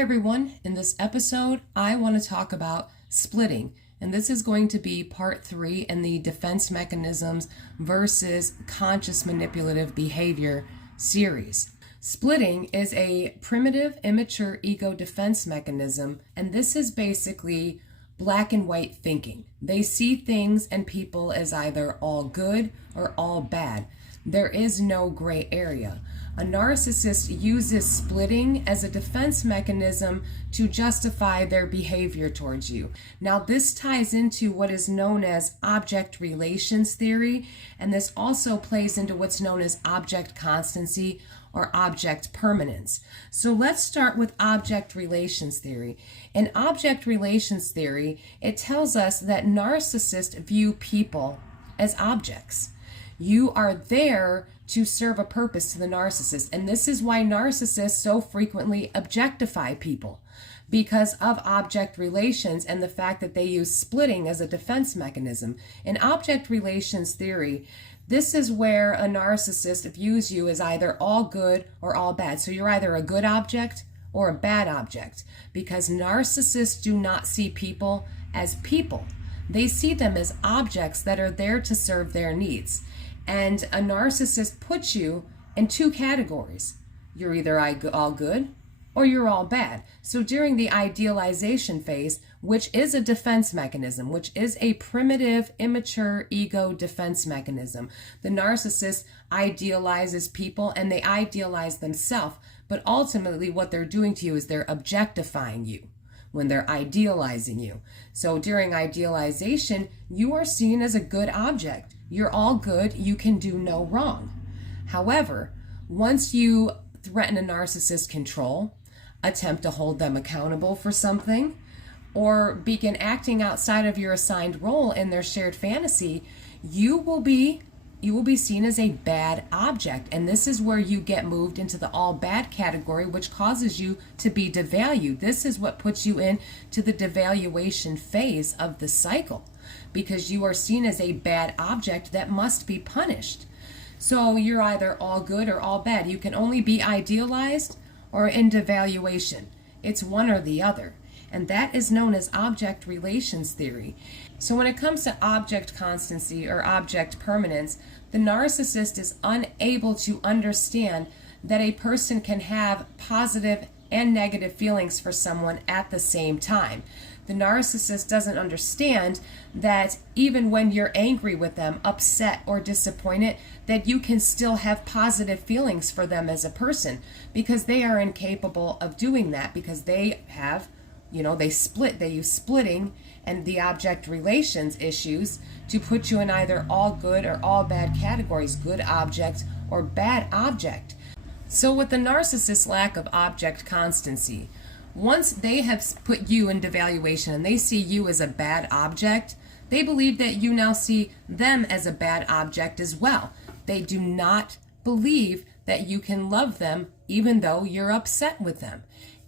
Hi everyone, in this episode I want to talk about splitting, and this is going to be part 3 in the defense mechanisms versus conscious manipulative behavior series. Splitting is a primitive immature ego defense mechanism, and this is basically black and white thinking. They see things and people as either all good or all bad. There is no gray area. A narcissist uses splitting as a defense mechanism to justify their behavior towards you. Now, this ties into what is known as object relations theory, and this also plays into what's known as object constancy or object permanence. So let's start with object relations theory. In object relations theory, it tells us that narcissists view people as objects. You are there to serve a purpose to the narcissist. And this is why narcissists so frequently objectify people, because of object relations and the fact that they use splitting as a defense mechanism. In object relations theory, this is where a narcissist views you as either all good or all bad. So you're either a good object or a bad object, because narcissists do not see people as people. They see them as objects that are there to serve their needs. And a narcissist puts you in two categories. You're either all good or you're all bad. So during the idealization phase, which is a defense mechanism, which is a primitive, immature ego defense mechanism, the narcissist idealizes people and they idealize themselves. But ultimately what they're doing to you is they're objectifying you when they're idealizing you. So during idealization, you are seen as a good object. You're all good, you can do no wrong. However, once you threaten a narcissist's control, attempt to hold them accountable for something, or begin acting outside of your assigned role in their shared fantasy, you will be seen as a bad object. And this is where you get moved into the all bad category, which causes you to be devalued. This is what puts you into the devaluation phase of the cycle, because you are seen as a bad object that must be punished. So you're either all good or all bad. You can only be idealized or in devaluation. It's one or the other. And that is known as object relations theory. So when it comes to object constancy or object permanence, the narcissist is unable to understand that a person can have positive and negative feelings for someone at the same time. The narcissist doesn't understand that even when you're angry with them, upset or disappointed, that you can still have positive feelings for them as a person, because they are incapable of doing that, because they have, they use splitting and the object relations issues to put you in either all good or all bad categories, good object or bad object. So with the narcissist's lack of object constancy, once they have put you in devaluation and they see you as a bad object, they believe that you now see them as a bad object as well. They do not believe that you can love them even though you're upset with them.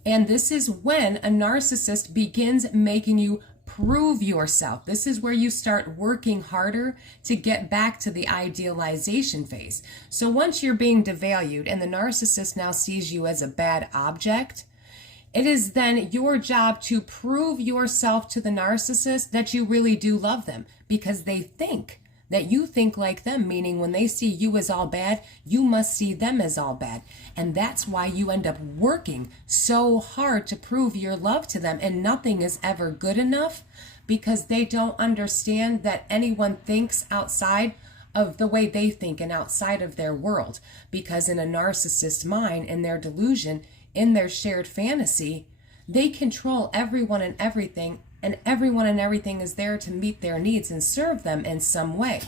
And this is when a narcissist begins making you prove yourself. This is where you start working harder to get back to the idealization phase. So once you're being devalued and the narcissist now sees you as a bad object, it is then your job to prove yourself to the narcissist that you really do love them, because they think that you think like them, meaning when they see you as all bad, you must see them as all bad. And that's why you end up working so hard to prove your love to them, and nothing is ever good enough, because they don't understand that anyone thinks outside of the way they think and outside of their world. Because in a narcissist's mind, in their delusion, in their shared fantasy, they control everyone and everything, and everyone and everything is there to meet their needs and serve them in some way.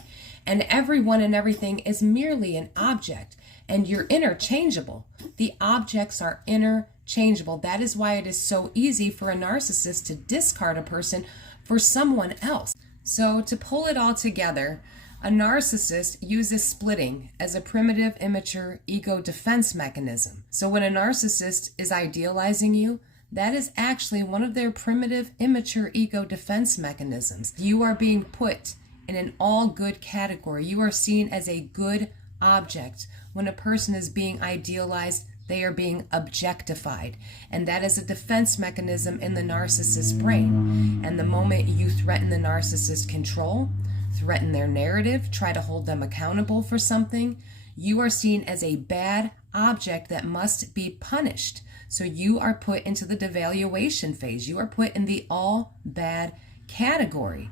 And everyone and everything is merely an object, and you're interchangeable. The objects are interchangeable. That is why it is so easy for a narcissist to discard a person for someone else. So to pull it all together, a narcissist uses splitting as a primitive, immature ego defense mechanism. So when a narcissist is idealizing you, that is actually one of their primitive, immature ego defense mechanisms. You are being put in an all good category. You are seen as a good object. When a person is being idealized, They are being objectified. And that is a defense mechanism in the narcissist's brain. And the moment you threaten the narcissist's control, threaten their narrative, try to hold them accountable for something, you are seen as a bad object that must be punished. So you are put into the devaluation phase. You are put in the all bad category.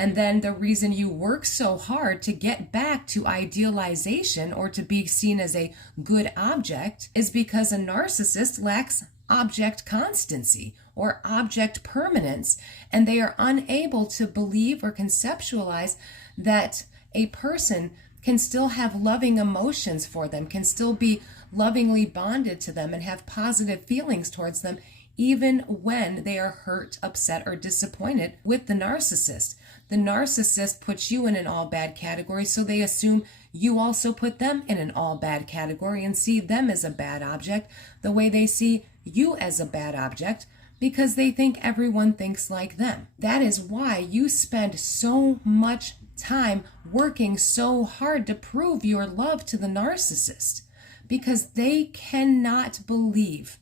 And then the reason you work so hard to get back to idealization or to be seen as a good object is because a narcissist lacks object constancy or object permanence, and they are unable to believe or conceptualize that a person can still have loving emotions for them, can still be lovingly bonded to them and have positive feelings towards them, even when they are hurt, upset, or disappointed with the narcissist. The narcissist puts you in an all bad category, so they assume you also put them in an all bad category and see them as a bad object the way they see you as a bad object, because they think everyone thinks like them. That is why you spend so much time working so hard to prove your love to the narcissist, because they cannot believe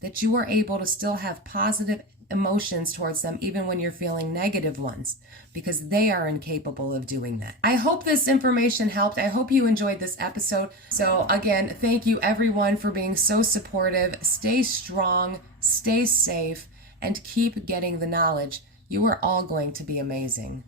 that you are able to still have positive emotions towards them even when you're feeling negative ones, because they are incapable of doing that. I hope this information helped. I hope you enjoyed this episode. So again, thank you everyone for being so supportive. Stay strong, stay safe, and keep getting the knowledge. You are all going to be amazing.